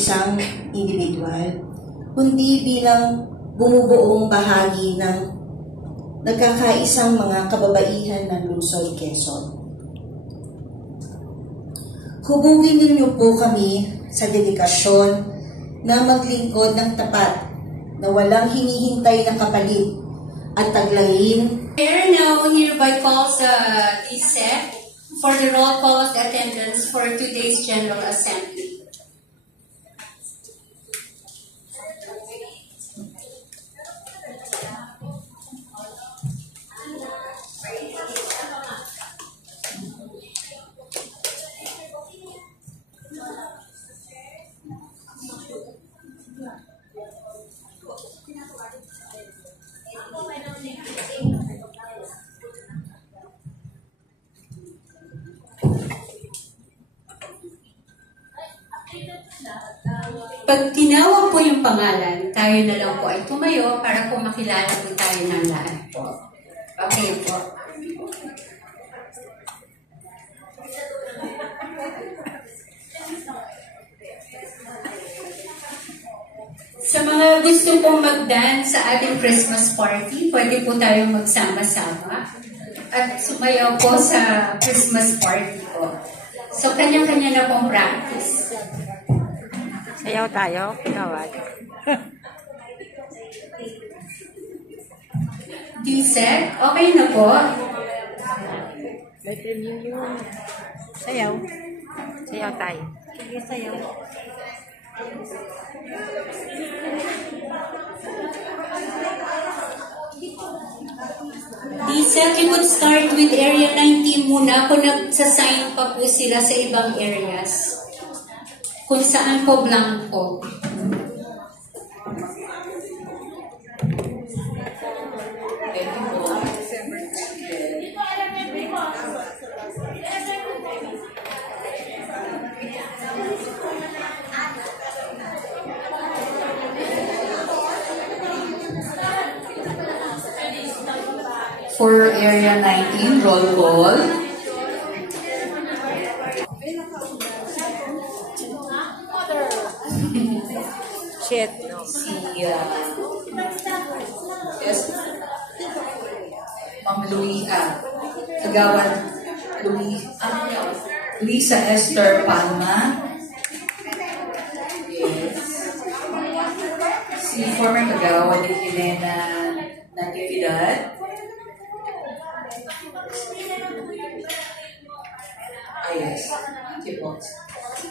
isang individual, kundi bilang bumubuong bahagi ng nagkakaisang mga kababaihan ng Luzon, Quezon. Hubungin ninyo po kami sa dedikasyon na maglingkod ng tapat na walang hinihintay na kapalit at taglayin. Mayor now hereby calls DSEC for the roll call of attendance for today's General Assembly. Pag tinawag po yung pangalan, tayo na lang po ay tumayo para po makilala po tayo ng lahat po. Okay po. Sa mga gusto pong mag-dance sa ating Christmas party, pwede po tayong magsama-sama at sumayaw po sa Christmas party po. So, kanya-kanya na pong practice. Sayaw tayo, kawag. DSEC, okay na po. Sayaw. Sayaw tayo. Sige, sayaw. DSEC, you would start with Area 90 muna kung nagsasign pa po sila sa ibang areas. Kung saan po blanco. For Area 19, roll call. Shit, no. Si, yes, Ma'am Kagawad Luisa Esther Palma. Yes. Si former Kagawad Helena Natividad. Yes. Okay po.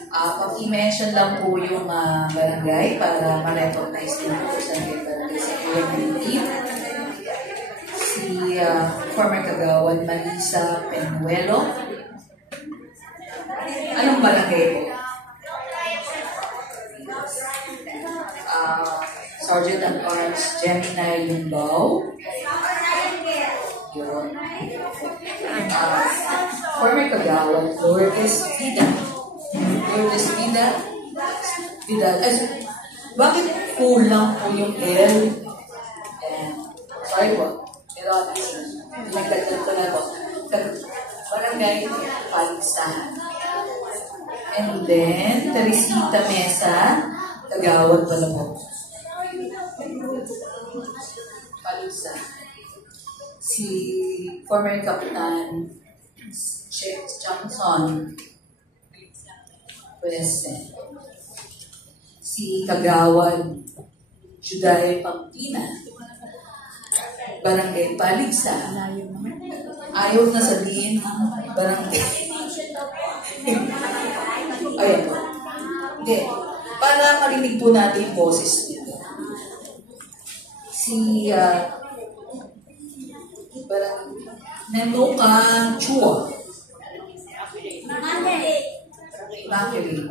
Pag-i-mention lang po yung barangay para ma-recognize din po sa barangay sa community. Si former Kagawad Marisa Penuelo. Anong barangay po? Sergeant at Arms Gemini Lumbao. Yun. Former Kagawad Lourdes Vida. Bakit kulang po yung L? Sorry po. Pero nagdagdag ko na po. Barangay Paligsahan. And then, Teresita Mesa, Kagawad pala po. Paligsahan. Si former Kapitan Chief Johnson Present. Si Kagawad Juday Pampina, Barangay Paligsahan. Ayaw na sabihin ang barangay. Ayan po. Hindi. Para marinig po natin yung boses dito. Si Nenoka Chua. Nakili.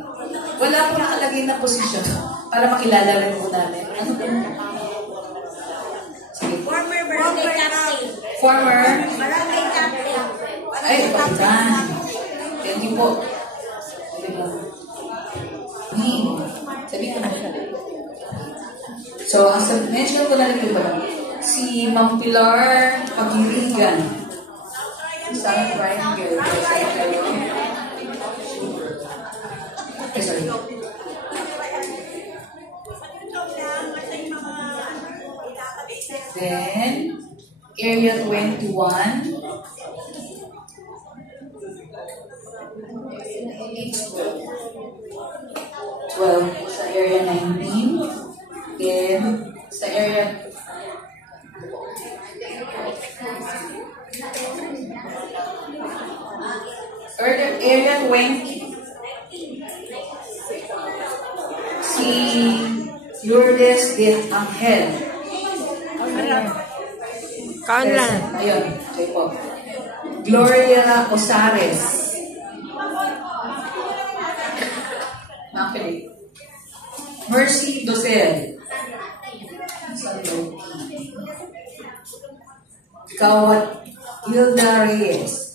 Wala po nakalagay na posisyon para makilala rin po namin. Ano po? Sige. Former barangay captain. Former? Barangay captain. Ay, kapitan. Thank you po. Sabi ko na. So, as mention ko na rin po ba? Si Ma'am Pilar Pagirigan. Sa Triangle. Okay, sorry. Then, Area 21. It's 12 sa Area 19. Then, sa Area Area 20. Si Lourdes de Angel. Kaon lang. Ayun, siya po. Gloria Osares. Nakapili. Mercy Dosel. Kawat Hilda Reyes.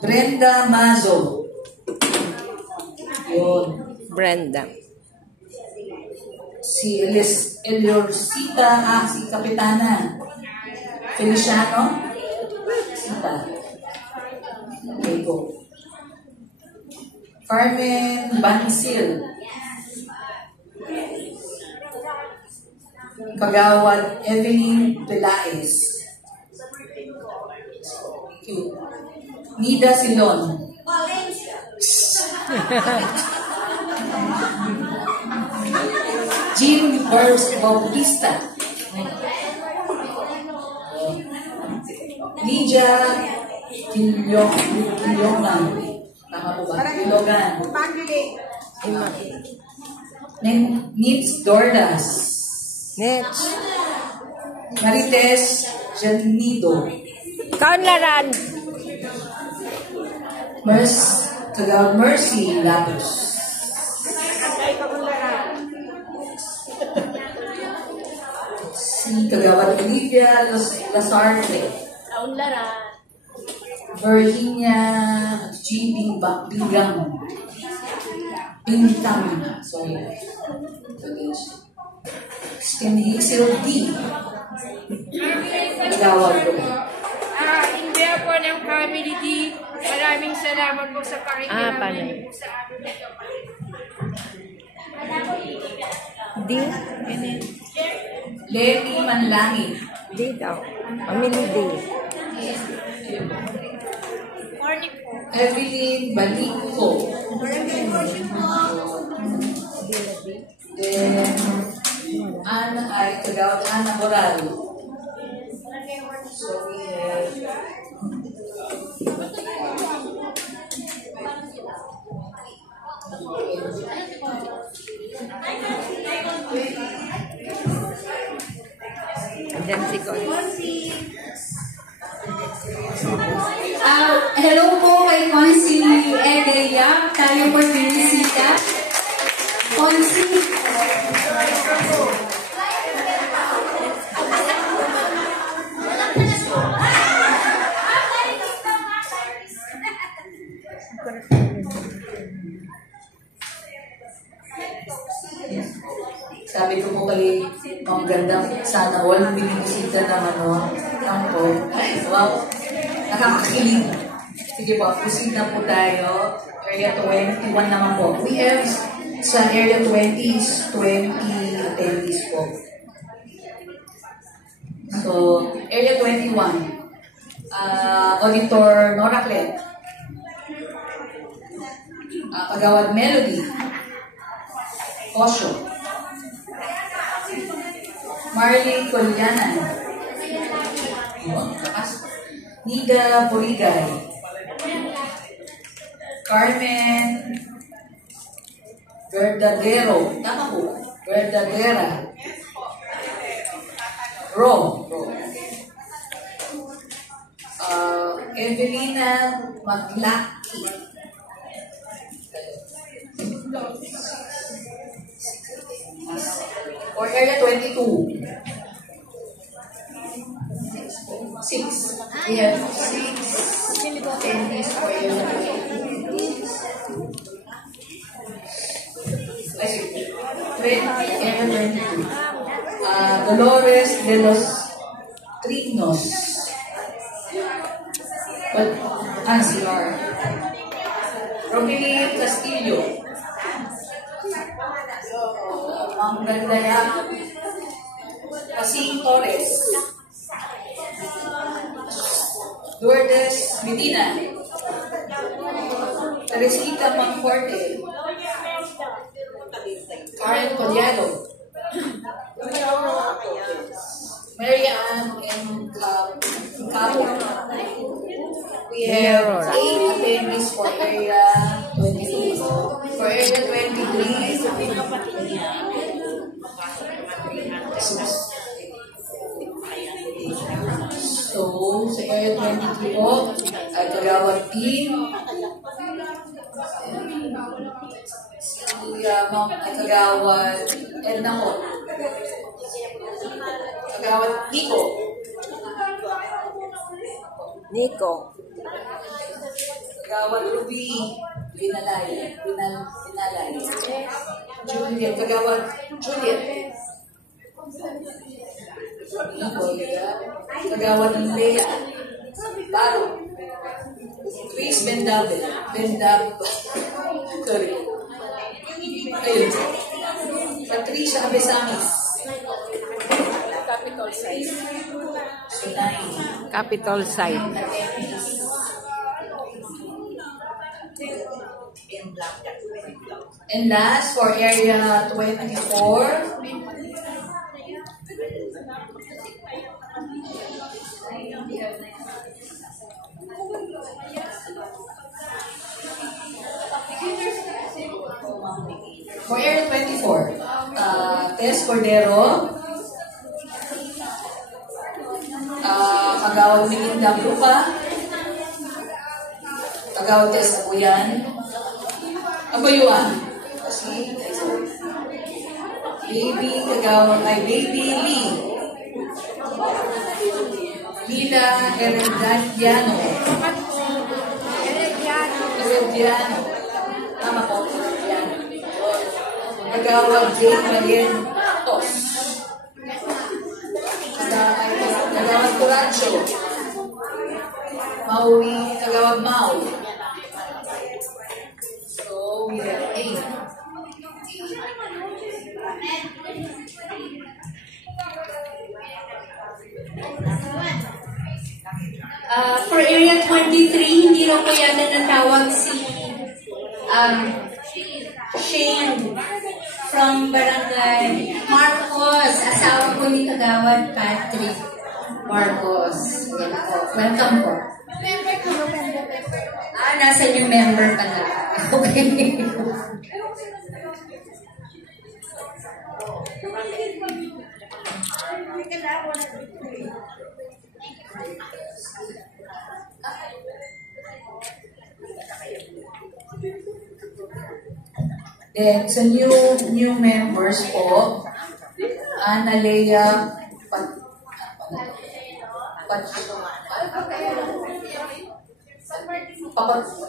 Brenda Mazo. Yun. Brenda. Si Eliorcita, si Kapitana. Feliciano. Sita. Okay, go. Carmen Bansil. Kagawad Evelyn Pelaez. Cute. Nida Silon. Jean Bautista. Lydia Kilyogan. Tama po ba? Kilyogan. Nits Dordas. Next. Marites Janido. Kaon laran. Mercy Lapus. Si Kagawad Olivia Lasarte. Virginia G. Bingham. Sorry. Christine Hazel D. Kagawad ko. Hindi po ng family D. Maraming salamat po sa pakikinig panay. po sa amin. Di? Lenny Manlangit. Di daw. Family D. Morning po. Evelyn Balico. Then, Ana ay Kagawad Ana Moral. So we have Andyan si Kon. Hello po kay Consi Edeya. Tayo po binisita. Consi. sabi ko po kay ang ganda sana all binibisita naman ang po. Wow, nakakakilig. Sige po, bisita po tayo. Area 21 naman po. We have sa Area 20 is 20 attendees po. So, Area 21. Auditor Nora Clet. Kagawad Melody. Osho. Marley Colyanan. Nida Borigay. Carmen Verdadero. Tama po. Verdadera. Ro. Evelina Maglaki. Or Area 22. 6. We have 6 attendees for Area 22. Area 22. Dolores de los Trinos. CR. Romilly Castillo. Ma'am Gandaya Pasing Torres, Lourdes Medina, Teresita Manforte, Karen Collado, Mary Ann M. Cabo. We have 8 attendees for area 23. For area 23, so, sa area 23 po, ay Kagawad P. Si Ma'am ay Kagawad Edna ko. Kagawad Nico. Nico. Kagawad Ruby Binalay. Juliet. Kagawad Juliet. Kagawad Lea. Baro. Chris Bendab. Sorry. Ayun. Patricia Abesamis. Capital size. Capital site. And last, for area 24, for area 24, Tess Cordero, Kagawad Melinda Grupa, Kagawad Tess Abayuan, Baby Kagawad ay Baby Lee, Lila Herediano, tama po, Herediano, Kagawad Jane Malien Tos, Kagawad Coracho, Maui, Kagawad Mau. So we have 8. For area 23, hindi rin po yata natawag si Shane from Barangay Marcos, asawa po ni Kagawad Patrick Marcos. Yan po. Welcome po. Nasa yung member pala. Okay. Then, sa new members po, Analea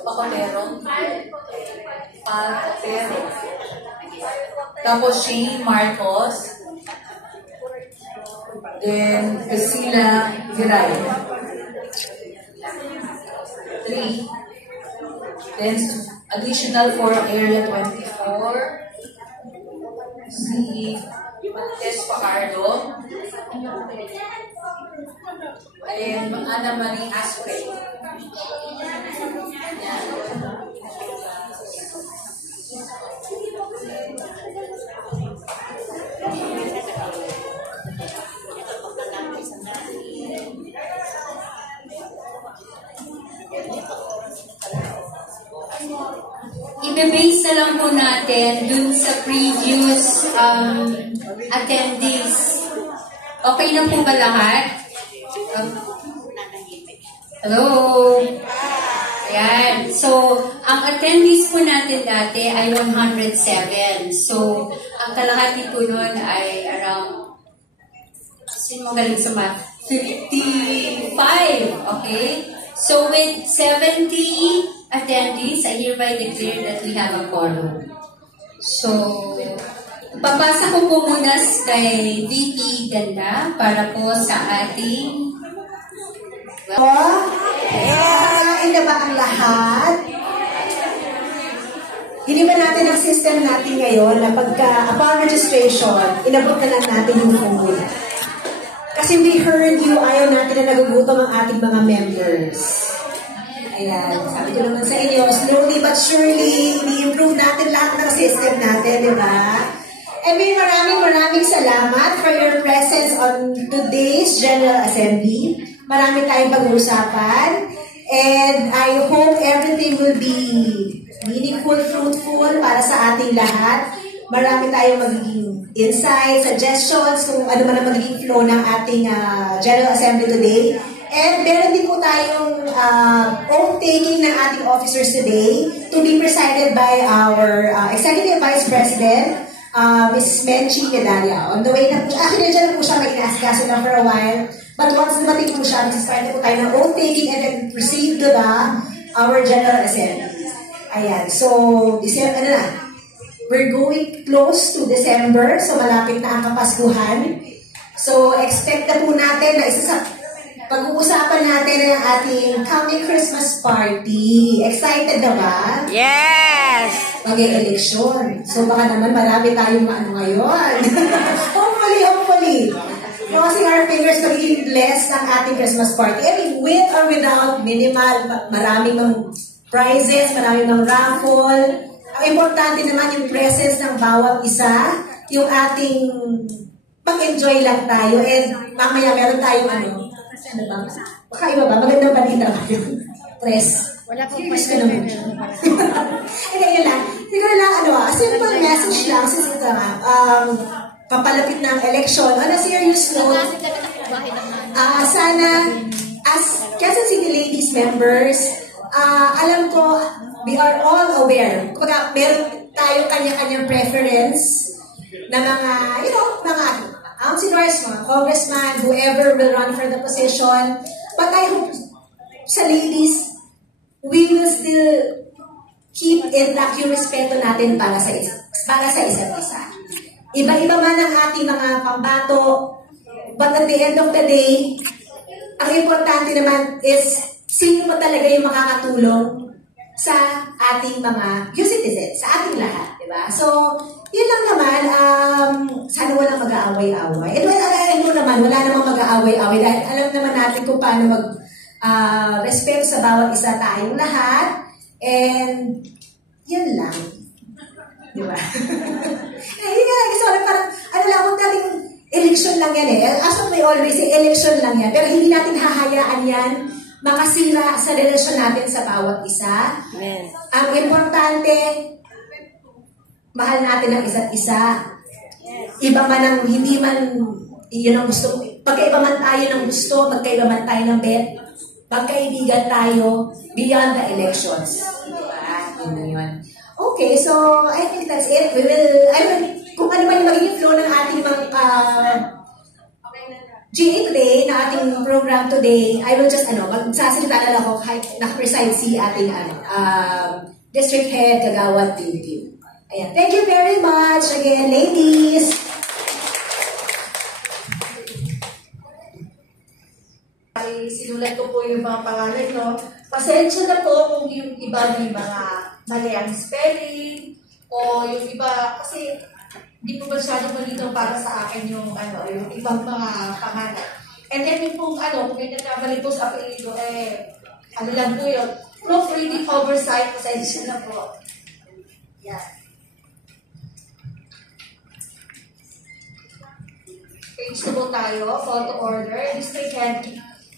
Pacotero. Tapos Shane Marcos. Then, Priscilla Giray. 3. Then, additional for area 24. Si Tess Pacardo. And Ana Marie Aspe. Yan. I-base na lang po natin dun sa previous attendees. Okay na po ba lahat? Hello? Ayan. So, ang attendees po natin dati ay 107. So, ang kalahati po nun ay around, sino magaling sa math? 55. Okay? So, with 70 attendees, I hereby declare that we have a quorum. So, papasa ko po muna kay VP Ganda para po sa ating... Kumain na ba ang lahat? Hiniba natin ang system natin ngayon na upon registration, inabot na lang natin yung food. Kasi we heard you, ayaw natin na nagugutom ang ating mga members. Ayan, sabi ko naman sa inyo, slowly but surely, i-improve natin lahat ng system natin, di ba? And maraming salamat for your presence on today's General Assembly. Marami tayong pag-uusapan. And I hope everything will be meaningful, fruitful para sa ating lahat. Marami tayong magiging insights, suggestions, kung ano man ang magiging flow ng ating General Assembly today. And meron din po tayong oath-taking ng ating officers today to be presided by our Executive Vice President, Ms. Menchi Medalla. On the way na po, actually nandiyan na po siya, may inaasikaso na for a while. But once dumating po siya, magsistart na po tayo ng oath-taking and then proceed to our General Assembly. Ayan, so, we're going close to December, so malapit na ang Kapaskuhan. So, expect na po natin na isa sa pag-uusapan natin ang ating coming Christmas party. Excited na ba? Yes! Mag-e-eleksyon. So, baka naman marami tayong ngayon. Hopefully. Crossing our fingers, magiging blessed ang ating Christmas party. I mean, with or without minimal, maraming mga prizes, maraming mga raffle. Ang importante naman yung presence ng bawat isa, yung ating pag-enjoy lang tayo, and mamaya meron tayong ano ba? Baka iba ba? Magandang balita ba yun? Press. Wala po Serious ka naman. Hindi, yun lang. Siguro lang, simple message lang, since ito papalapit ng election. On a serious note, sana, as Quezon City Ladies members, alam ko, we are all aware. Kung meron tayo kanya-kanyang preference na mga, mga councilors, mga congressman, whoever will run for the position. But I hope sa ladies, we will still keep intact yung respeto natin para sa isa't isa. Iba-iba man ang ating mga pambato, but at the end of the day, ang importante naman is sino pa talaga yung makakatulong sa ating mga citizens, sa ating lahat, di ba? So, yun lang naman, sana walang mag-aaway-aaway. And wala namang mag-aaway-aaway dahil alam naman natin kung paano respeto sa bawat isa tayong lahat. And, yun lang. Di ba? Hindi nga lang, sorry, parang, huwag natin, election lang yan As what we always say, election lang yan. Pero hindi natin hahayaan yan makasira sa relasyon natin sa bawat isa. Amen. Ang importante, mahal natin ang isa't isa. Iba man ang hindi man, yun ang gusto. Pagkaiba man tayo ng gusto, magkaiba man tayo ng bet, magkaibigan tayo beyond the elections. Diba? Yun. Okay, so I think that's it. Kung ano man yung magiging flow ng ating mga GA today, na ating program today, I will just, magsasalita na lang ako kahit nakapreside si ating, District Head, Kagawad Team. Ayan. Thank you very much again, ladies. Ay, sinulat ko po yung mga pangalan, no? Pasensya na po kung yung iba may mga mali ang spelling, o yung iba, kasi hindi po masyadong malinaw para sa akin yung ibang mga pangalan. And then yung kung kung may nagkamali po sa apelido, lang po yun. Proofreading oversight, pasensya na po. Yan. Page na po tayo, call to order. District Head,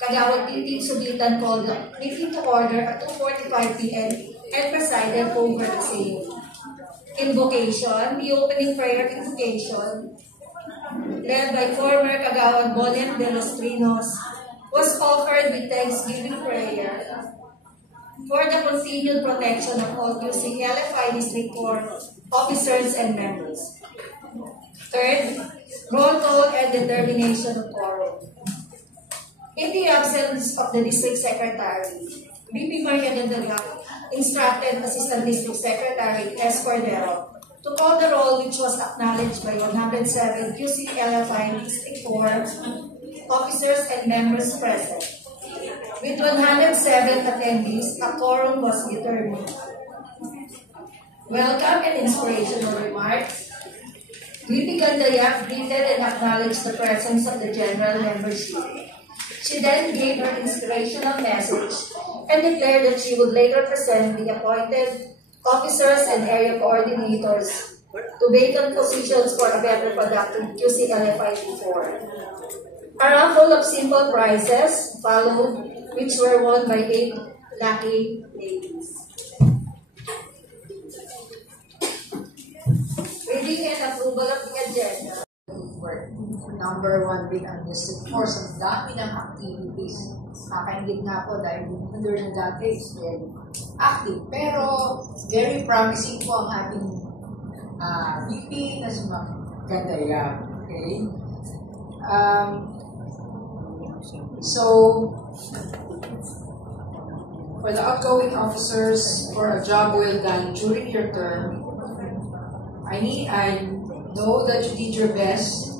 Kagawad Team Subitan called meeting to order at 2:45 p.m. and presided over the same. Invocation, the opening prayer invocation, led by former Kagawad Bonet de los Trinos, was offered with thanksgiving prayer for the continued protection of all UCLFI District 4 officers and members. Third, roll call and determination of quorum. In the absence of the District Secretary, VP Maria Dandaliac instructed Assistant District Secretary S. Cordero to call the roll, which was acknowledged by 107 QCLFI District 4 officers and members present. With 107 attendees, a quorum was determined. welcome and inspirational remarks. VP Gandayak greeted and acknowledged the presence of the general membership. She then gave her inspirational message and declared that she would later present the appointed officers and area coordinators to vacant positions for a better productive QCLFIT4. A raffle of simple prizes followed, which were won by 8 lucky ladies. Reading and approval of the agenda. Number 1 being unlisted force. Ang dami ng activities. Kakaingit nga po dahil under ng dati is very active. Pero very promising po ang ating VP na si Ma'am Gandayak. Okay? So, for the outgoing officers, for a job well done during your term, I know that you did your best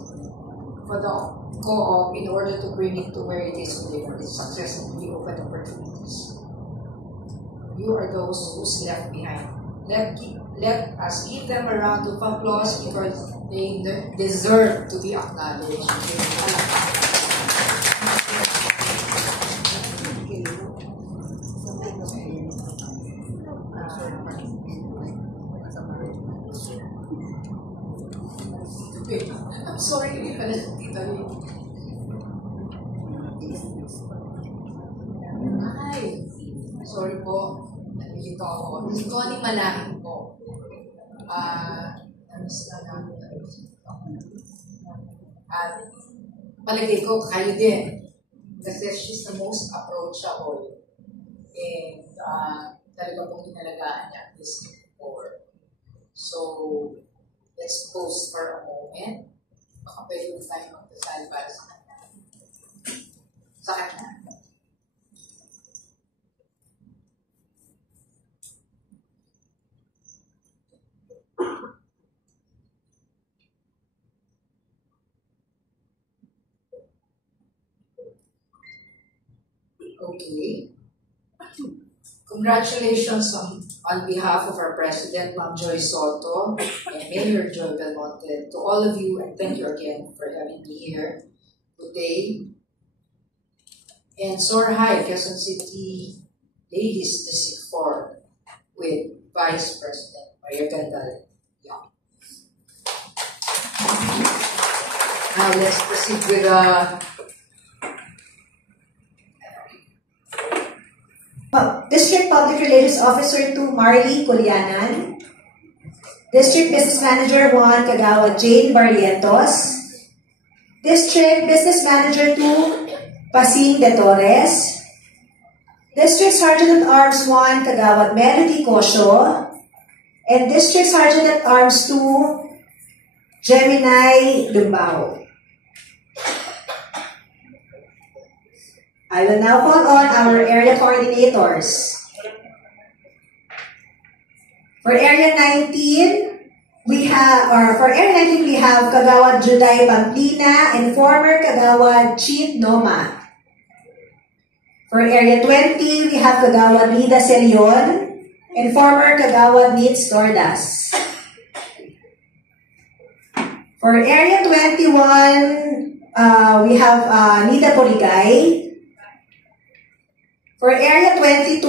for the co-op in order to bring it to where it is today, for its success and new open opportunities. You are those who's left behind. Let us give them a round of applause because they deserve to be acknowledged. I'm sorry, hindi ka nakikita niyo. Ay, sorry po. Nalilito ako. Si Connie Malaking po. Namiss na namin. At palagay ko, kayo din. Kasi she's the most approachable. And talaga pong inalagaan niya this forward. So, let's pause for a moment. Baka pwede yung tayo magdasal para sa kanya. Sa kanya. Okay. Congratulations on behalf of our President, Ma'am Joy Soto, and Mayor Joy Belmonte, to all of you, and thank you again for having me here today. And Soar High, Quezon City Ladies District 4 with Vice President Maria Gandal. Yeah. Now let's proceed with District Public Relations Officer 2, Marley Culianan. District Business Manager 1, Kagawad Jane Barrientos. District Business Manager 2, Pasing De Torres. District Sergeant at Arms 1, Kagawad Melody Cosio. And District Sergeant at Arms 2, Gemini Lumbao. I will now call on our area coordinators. For Area 19, we have Kagawad Juday Pamplina and former Kagawad Chief Noma. For Area 20, we have Kagawad Lida Serion and former Kagawad Nitz Tordas. For Area 21, we have Nida Poligay. For Area 22,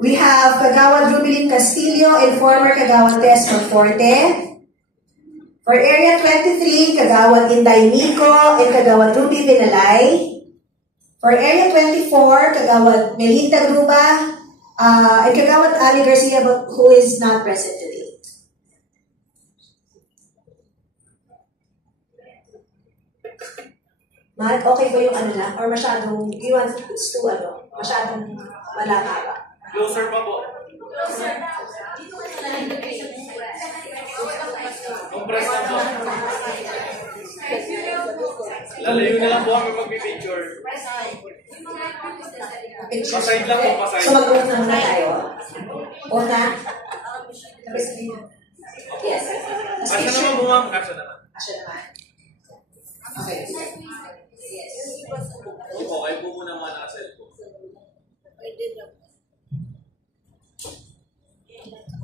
we have Kagawad Rubilin Castillo and former Kagawad Tess Conforte. For Area 23, Kagawad Inday Nico and Kagawad Ruby Vinalay. For Area 24, Kagawad Melinda Gruba and Kagawad Ali Garcia, who is not present today. Mark, okay ba yung ano na? Or masyadong, you want to masyadong malaka ba? Closer pa po. Compress na po. Lalayo na lang po kami mag-picture. Paside lang po, paside. So mag-uot na muna tayo. Una. Yes. Asya naman po ma'am. Asya naman. Asya naman. Okay. Yes. Okay po muna mga naka-cellphone.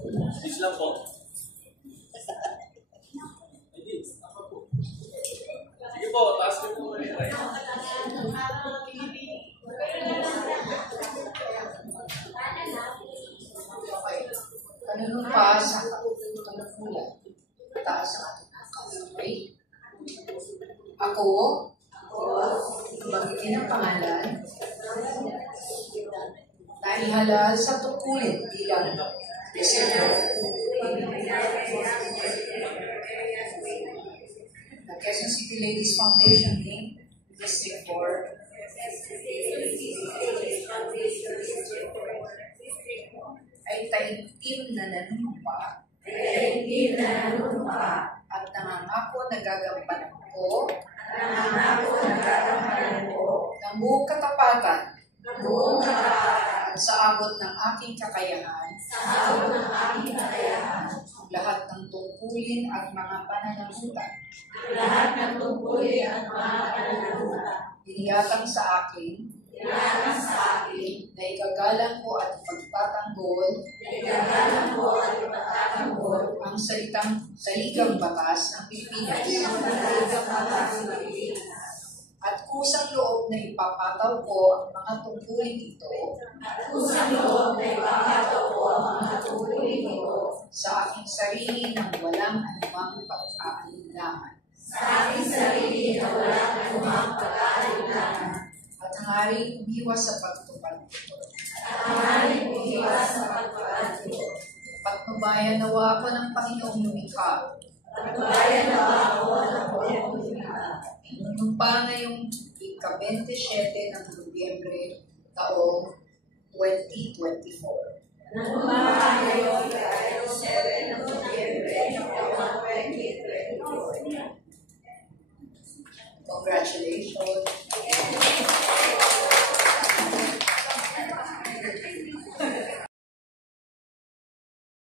Please lang po. Sige po, taas ko po muna yung right. Kanunong pa sa kanukulan, taas ang ating kamay. Ako, magiging ang pangalan, na ihalal sa tungkulin bilang Presidente ng Quezon City Ladies Foundation Inc. District 4, ay taimtim na nanumpa at nangangako na gagampanan ko ng buong katapatan at sa abot ng aking kakayahan lahat ng tungkulin at mga pananagutan iniyakang sa akin na igagalang ko at pagtatanggol ang saligang batas ng Pilipinas at kusang loob na ipapataw ko ang mga tungkulin ito sa aking sarili ng walang anumang pag-aalinlangan. At hangaring umiwas sa pagtupad nito. Patnubayan nawa ako ng Panginoong lumikha. Nung pa ngayong ika-27 ng Nobyembre taong 2024. Congratulations.